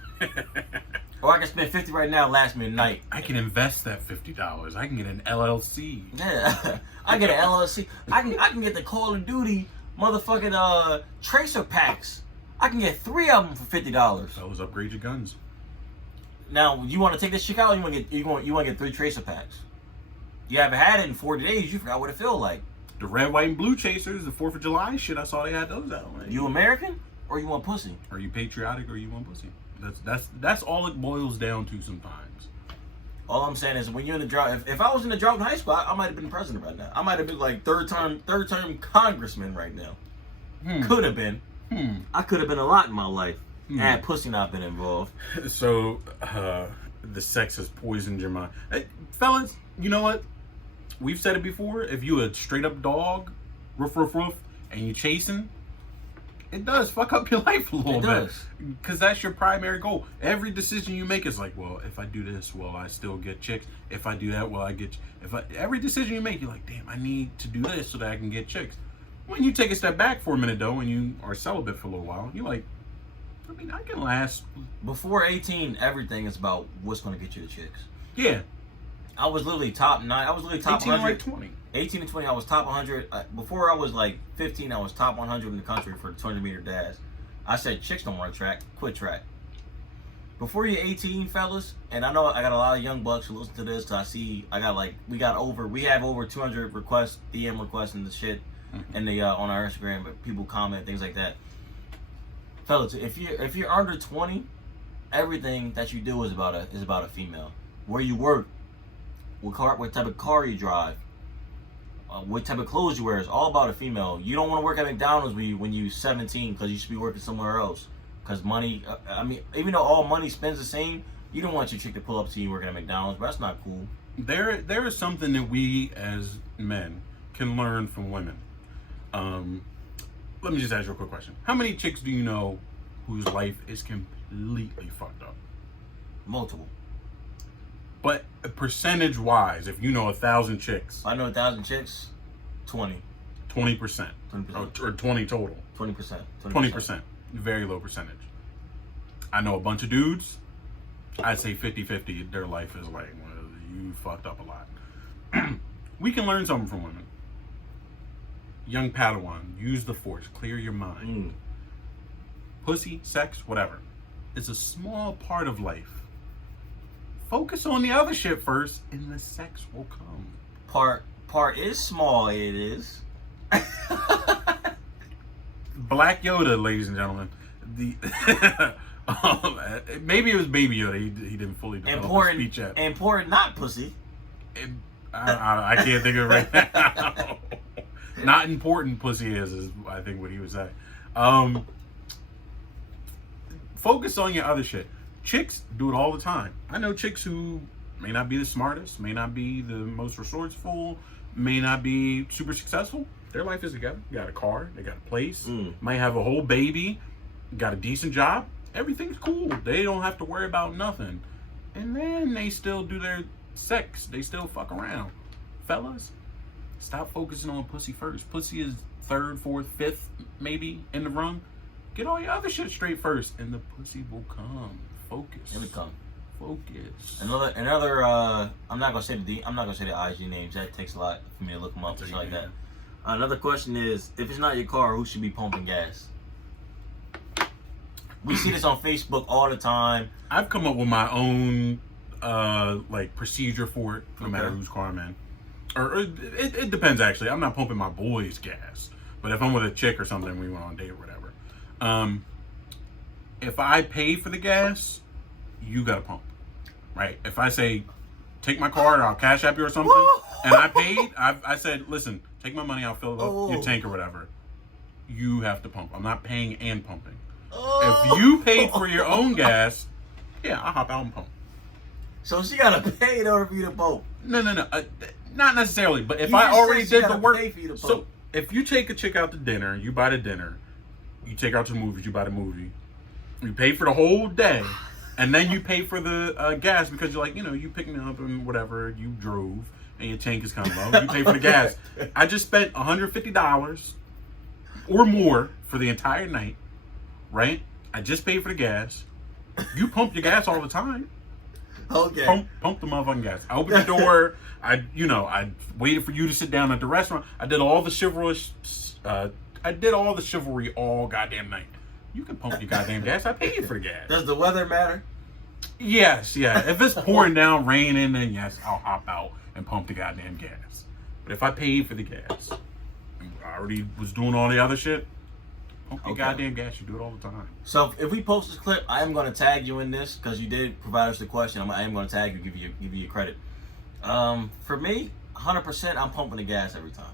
Or I can spend 50 right now, last me a night. I can invest that $50. I can get an LLC. Yeah, I get an LLC. I can get the Call of Duty motherfucking tracer packs. I can get 3 of them for $50. Fellas, upgrade your guns. Now, you want to take this chick out? Or you want to get 3 tracer packs? You haven't had it in 40 days. You forgot what it feel like. The red, white, and blue chasers, the 4th of July shit. I saw they had those out. Man. You American or you want pussy? Are you patriotic or you want pussy? That's all it boils down to sometimes. All I'm saying is when you're in the drought, if I was in the drought in high school, I might have been president right now. I might have been like third term congressman right now. Could have been. I could have been a lot in my life. Had pussy not been involved. So, the sex has poisoned your mind. Hey, fellas, you know what? We've said it before. If you a straight up dog, roof, and you chasing, it does fuck up your life a little bit. Because that's your primary goal. Every decision you make is like, well, if I do this, will I still get chicks? If I do that, will I get... Every decision you make, you're like, damn, I need to do this so that I can get chicks. When you take a step back for a minute, though, and you are celibate for a little while, you're like, I mean, I can last. Before 18, everything is about what's going to get you the chicks. Yeah. I was literally top 9. I was literally top 18 100. like 20. 18 and 20, I was top 100. Before I was like 15, I was top 100 in the country for the 200-meter dash. I said, chicks don't run track, quit track. Before you're 18, fellas, and I know I got a lot of young bucks who listen to this, because we have over 200 requests, DM requests and the shit, and on our Instagram, but people comment, things like that. Fellas, if you're under 20, everything that you do is about a female. Where you work, what type of car you drive, what type of clothes you wear is all about a female. You don't want to work at McDonald's when you're 17 because you should be working somewhere else. Because money, even though all money spends the same, you don't want your chick to pull up to you working at McDonald's, but that's not cool. There is something that we as men can learn from women. Let me just ask you a quick question. How many chicks do you know whose life is completely fucked up? Multiple. But percentage-wise, if you know 1,000 chicks, If I know 1,000 chicks, 20. 20%. 20%. Or 20 total. 20%. 20%. Very low percentage. I know a bunch of dudes, I'd say 50-50, their life is like, well, you fucked up a lot. We can learn something from women. Young Padawan, use the force, clear your mind. Pussy, sex, whatever. It's a small part of life. Focus on the other shit first, and the sex will come. Part is small, it is. Black Yoda, ladies and gentlemen. Maybe it was Baby Yoda. He didn't fully develop his speech yet. Important, not pussy. I can't think of it right now. Not important pussy is I think what he was saying. Focus on your other shit. Chicks do it all the time. I know chicks who may not be the smartest, may not be the most resourceful, may not be super successful. Their life is together. They got a car, they got a place, might have a whole baby, got a decent job. Everything's cool. They don't have to worry about nothing. And then they still do their sex. They still fuck around. Fellas, stop focusing on pussy first. Pussy is third, fourth, fifth, maybe in the rung. Get all your other shit straight first, and the pussy will come. Focus. It'll come. Focus. Another. I'm not gonna say the IG names. That takes a lot for me to look them up and shit like that. Another question is, if it's not your car, who should be pumping gas? We see this on Facebook all the time. I've come up with my own like procedure for it, no matter whose car I'm in. Or it depends actually. I'm not pumping my boy's gas, but if I'm with a chick or something, we went on a date or whatever. If I pay for the gas, you gotta pump, right? If I say, take my card, I'll cash app you or something, and I paid, I said, listen, take my money, I'll fill up your tank or whatever. You have to pump. I'm not paying and pumping. If you paid for your own gas, yeah, I'll hop out and pump. So she gotta pay in order for you to pump. No, not necessarily. But if I already did the work, so if you take a chick out to dinner, you buy the dinner, you take her out to the movies, you buy the movie, you pay for the whole day, and then you pay for the gas because you're like, you pick me up and whatever, you drove, and your tank is kind of low. You pay for the gas. I just spent $150 or more for the entire night, right? I just paid for the gas. You pump your gas all the time. Okay. Pump the motherfucking gas. I opened the door. I waited for you to sit down at the restaurant. I did all the chivalry all goddamn night. You can pump your goddamn gas. I paid for the gas. Does the weather matter? Yes, yeah. If it's pouring down, raining, then yes, I'll hop out and pump the goddamn gas. But if I paid for the gas, I already was doing all the other shit, pump your goddamn gas. You do it all the time. So if we post this clip, I am going to tag you in this because you did provide us the question. I am going to tag you, give you your credit. For me, 100%, I'm pumping the gas every time.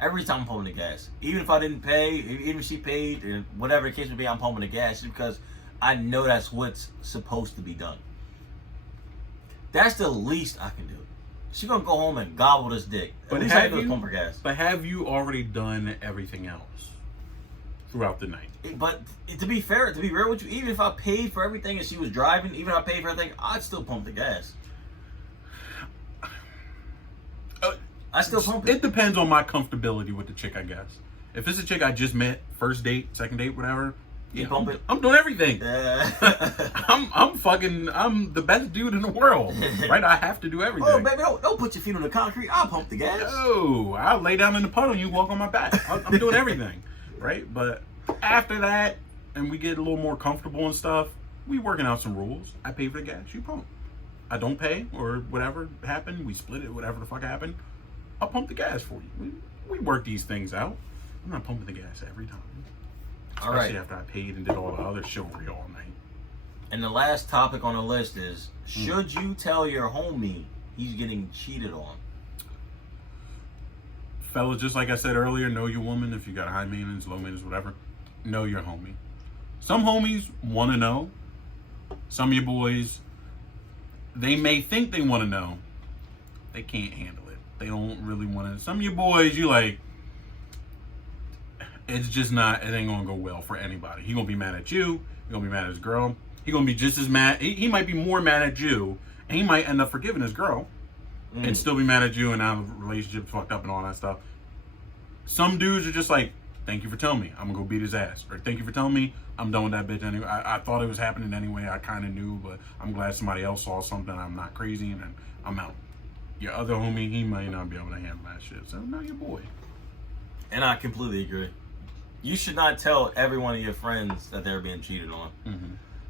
Every time I'm pumping the gas. Even if I didn't pay, even if she paid, and whatever the case may be, I'm pumping the gas just because I know that's what's supposed to be done. That's the least I can do. She's going to go home and gobble this dick. But pump her gas. But have you already done everything else throughout the night? But to be real with you, even if I paid for everything and she was driving, even if I paid for everything, I'd still pump the gas. I still pump it. It depends on my comfortability with the chick, I guess. If it's a chick I just met, first date, second date, whatever, pump it. I'm doing everything. I'm the best dude in the world, right? I have to do everything. Oh, baby, don't put your feet on the concrete. I'll pump the gas. No, I'll lay down in the puddle and you walk on my back. I'm doing everything, right? But after that, and we get a little more comfortable and stuff, we working out some rules. I pay for the gas, you pump. I don't pay, or whatever happened, we split it, whatever the fuck happened, I'll pump the gas for you. We work these things out. I'm not pumping the gas every time. Especially after I paid and did all the other chivalry all night. And the last topic on the list is, should you tell your homie he's getting cheated on? Fellas, just like I said earlier, know your woman. If you got high maintenance, low maintenance, whatever, know your homie. Some homies want to know. Some of your boys, they may think they want to know. They can't handle it. They don't really want to. Some of your boys, you like, it's just not, it ain't gonna go well for anybody. He gonna be mad at you. He gonna be mad at his girl. He gonna be just as mad. He might be more mad at you, and he might end up forgiving his girl, and still be mad at you, and now the relationship's fucked up and all that stuff. Some dudes are just like, thank you for telling me. I'm gonna go beat his ass. Or thank you for telling me I'm done with that bitch anyway. I thought it was happening anyway. I kind of knew, but I'm glad somebody else saw something. I'm not crazy, and then I'm out. Your other homie, he might not be able to handle that shit. So, know your boy. And I completely agree. You should not tell every one of your friends that they're being cheated on.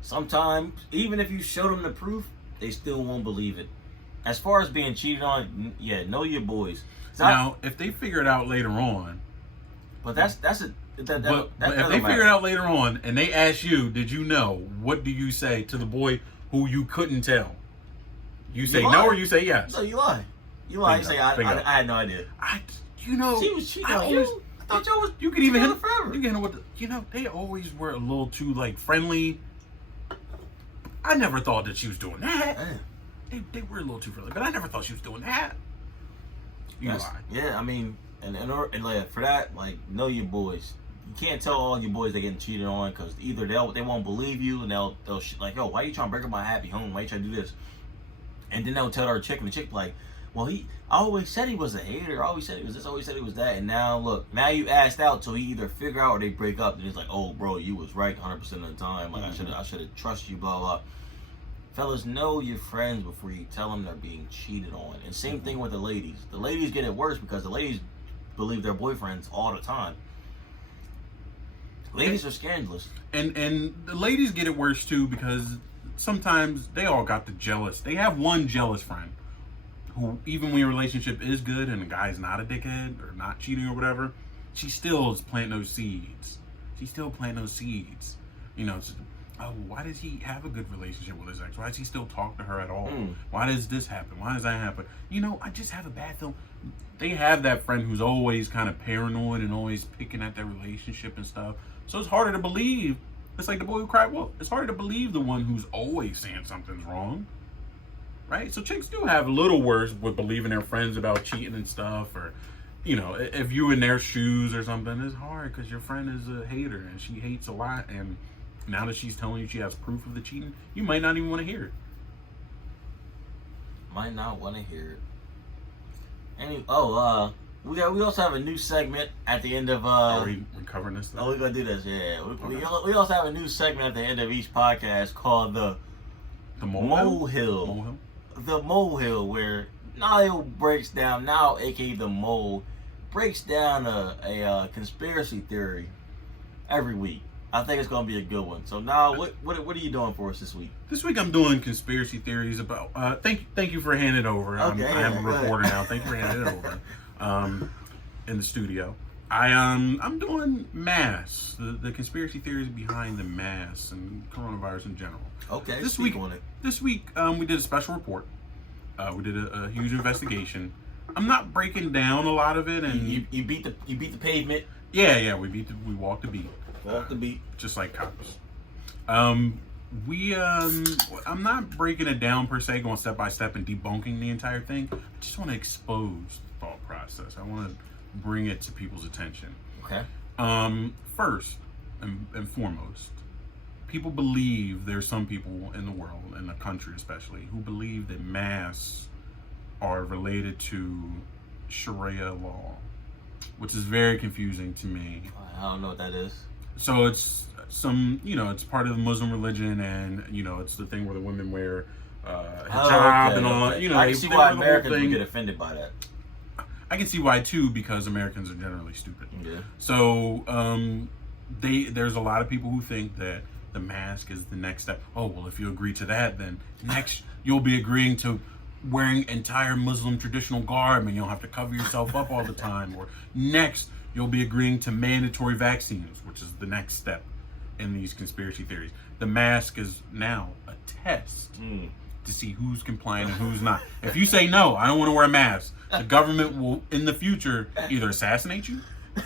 Sometimes, even if you show them the proof, they still won't believe it. As far as being cheated on, yeah, know your boys. Now, if they figure it out later on, but if they figure it out later on and they ask you, did you know? What do you say to the boy who you couldn't tell? You say no or you say yes? No, you lie. You lie. You say I had no idea. She was cheating on you. thought y'all was you could even hit forever. You can hit with they always were a little too like friendly. I never thought that she was doing that. They were a little too friendly, but I never thought she was doing that. You lie. Yeah, I mean, and like, for that, like, know your boys. You can't tell all your boys they're getting cheated on because either they won't believe you and they'll like, yo, why you trying to break up my happy home? Why you trying to do this? And then they'll tell our chick, and the chick like, well, I always said he was a hater. I always said he was this. I always said he was that. And now look, now you asked out, so he either figure out or they break up. And he's like, oh, bro, you was right 100% of the time. Like, I should have trusted you. Blah blah. Fellas, know your friends before you tell them they're being cheated on. And same thing with the ladies. The ladies get it worse because the ladies believe their boyfriends all the time. Ladies are scandalous. And the ladies get it worse too because sometimes they all got the jealous. They have one jealous friend who, even when your relationship is good and the guy's not a dickhead or not cheating or whatever, she still is planting those seeds. She's still planting those seeds. It's, oh, why does he have a good relationship with his ex? Why does he still talk to her at all? Why does this happen? Why does that happen? I just have a bad feeling. They have that friend who's always kind of paranoid and always picking at their relationship and stuff. So it's harder to believe. It's like the boy who cried wolf. It's harder to believe the one who's always saying something's wrong. Right? So chicks do have a little worse with believing their friends about cheating and stuff. Or, if you in their shoes or something, it's hard because your friend is a hater and she hates a lot. And now that she's telling you she has proof of the cheating, you might not even want to hear it. Might not want to hear it. We also have a new segment at the end of. Are we covering this stuff? Oh, we're gonna do this. Yeah. We also have a new segment at the end of each podcast called the Molehill. The Molehill, where Nile breaks down. Now, aka the Mole, breaks down a conspiracy theory every week. I think it's gonna be a good one. So now, what are you doing for us this week? This week I'm doing conspiracy theories about. Thank you for handing it over. Okay, I have a reporter now. Thank you for handing it over. In the studio, I'm doing masks. The conspiracy theories behind the masks and coronavirus in general. Okay. This week we did a special report. We did a huge investigation. I'm not breaking down a lot of it, and you beat the pavement. Yeah. We walked the beat. Walk the beat, just like cops. I'm not breaking it down per se, going step by step and debunking the entire thing. I just want to expose the thought process. I want to bring it to people's attention. Okay. First and foremost, people believe there's some people in the world, in the country especially, who believe that masks are related to Sharia law, which is very confusing to me. I don't know what that is. So it's it's part of the Muslim religion, and it's the thing where the women wear hijab and all. I can see why Americans would get offended by that. I can see why too, because Americans are generally stupid. Yeah. So there's a lot of people who think that the mask is the next step. Oh well, if you agree to that, then next you'll be agreeing to wearing entire Muslim traditional garb, and you'll have to cover yourself up all the time. Or next, you'll be agreeing to mandatory vaccines, which is the next step in these conspiracy theories. The mask is now a test to see who's compliant and who's not. If you say no, I don't want to wear a mask, the government will in the future either assassinate you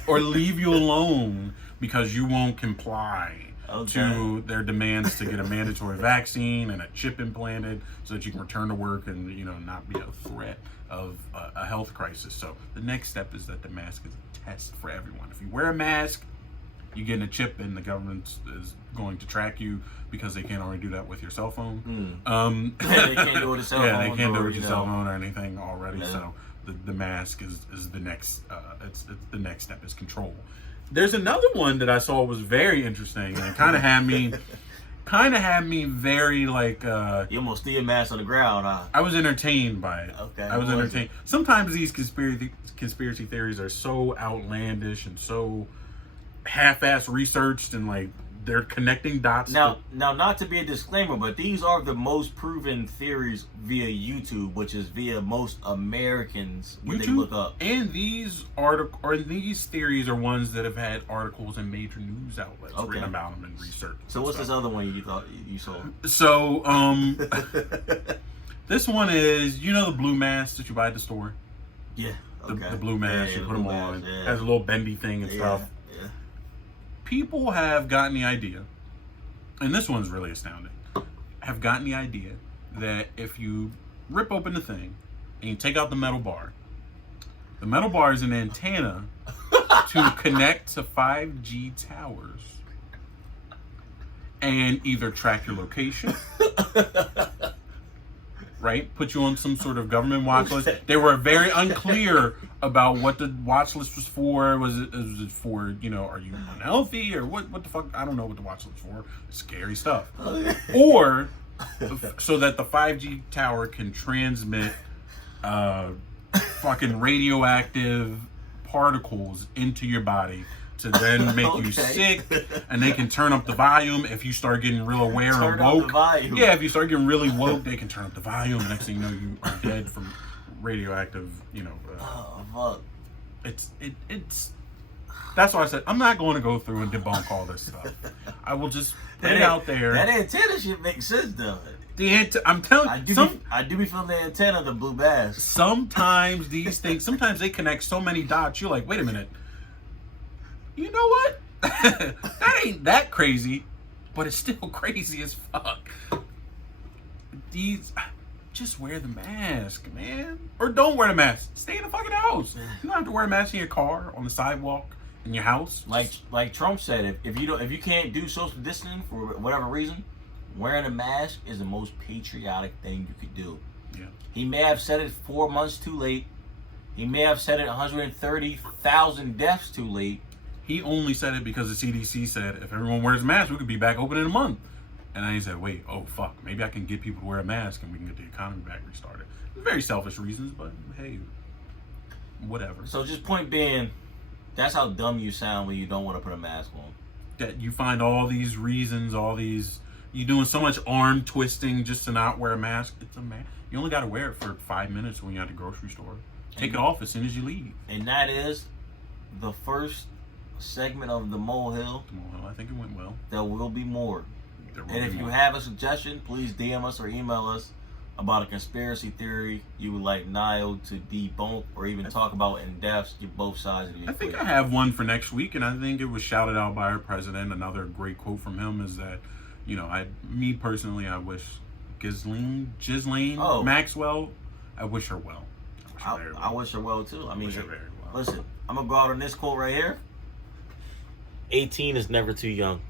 or leave you alone because you won't comply to their demands to get a mandatory vaccine and a chip implanted so that you can return to work and not be a threat of a health crisis. So the next step is that the mask is a test for everyone. If you wear a mask, you get a chip, and the government is going to track you because they can't already do that with your cell phone. They can't do it with a cell phone. Yeah, they can't do it with your cell phone or anything already. Yeah. So the mask is the next. It's the next step is control. There's another one that I saw was very interesting and kind of had me very like. You almost threw your mask on the ground, huh? I was entertained by it. Okay. I was entertained. Sometimes these conspiracy theories are so outlandish and so half-ass researched, and like they're connecting dots. Now, not to be a disclaimer, but these are the most proven theories via YouTube, which is via most Americans when they look up. And these theories are ones that have had articles in major news outlets written about them and research. So what's this other one you thought you saw? So this one is the blue mask that you buy at the store. Yeah. Okay. The blue mask, you put them on. Yeah. Has a little bendy thing and stuff. Yeah. People have gotten the idea, and this one's really astounding, have gotten the idea that if you rip open the thing and you take out the metal bar is an antenna to connect to 5G towers and either track your location, right? Put you on some sort of government watch list. They were very unclear about what the watch list was for. Was it for, you know, are you unhealthy or what the fuck? I don't know what the watch list is for. Scary stuff. Or so that the 5G tower can transmit fucking radioactive particles into your body to then make you sick, and they can turn up the volume if you start getting real aware and woke. Yeah, if you start getting really woke, they can turn up the volume. The next thing you know, you are dead from radioactive. You know. Fuck. It's. That's why I said I'm not going to go through and debunk all this stuff. I will just put it out there. That antenna shit makes sense though. I'm telling you, I do be feeling the antenna of the blue bass. Sometimes these things, sometimes they connect so many dots. You're like, wait a minute. You know what? That ain't that crazy, but it's still crazy as fuck. Just wear the mask, man, or don't wear the mask. Stay in the fucking house. You don't have to wear a mask in your car, on the sidewalk, in your house. Like Trump said, if you can't do social distancing for whatever reason, wearing a mask is the most patriotic thing you could do. Yeah. He may have said it 4 months too late. He may have said it 130,000 deaths too late. He only said it because the CDC said if everyone wears a mask, we could be back open in a month. And then he said, wait, oh fuck, maybe I can get people to wear a mask and we can get the economy back restarted. Very selfish reasons, but hey, whatever. So just point being, that's how dumb you sound when you don't want to put a mask on. That you find all these reasons, you're doing so much arm twisting just to not wear a mask. It's a mask. You only got to wear it for 5 minutes when you're at the grocery store. Take it off as soon as you leave. And that is the first segment of the Molehill. I think it went well. There will be more. And if you have a suggestion, please DM us or email us about a conspiracy theory you would like Nile to debunk or even talk about in depth. Get both sides of the equation. I think I have one for next week, and I think it was shouted out by our president. Another great quote from him is that, you know, me personally, I wish Ghislaine Maxwell, I wish her well. I wish her well too. I mean, wish her very well. Listen, I'm gonna go out on this quote right here. 18 is never too young.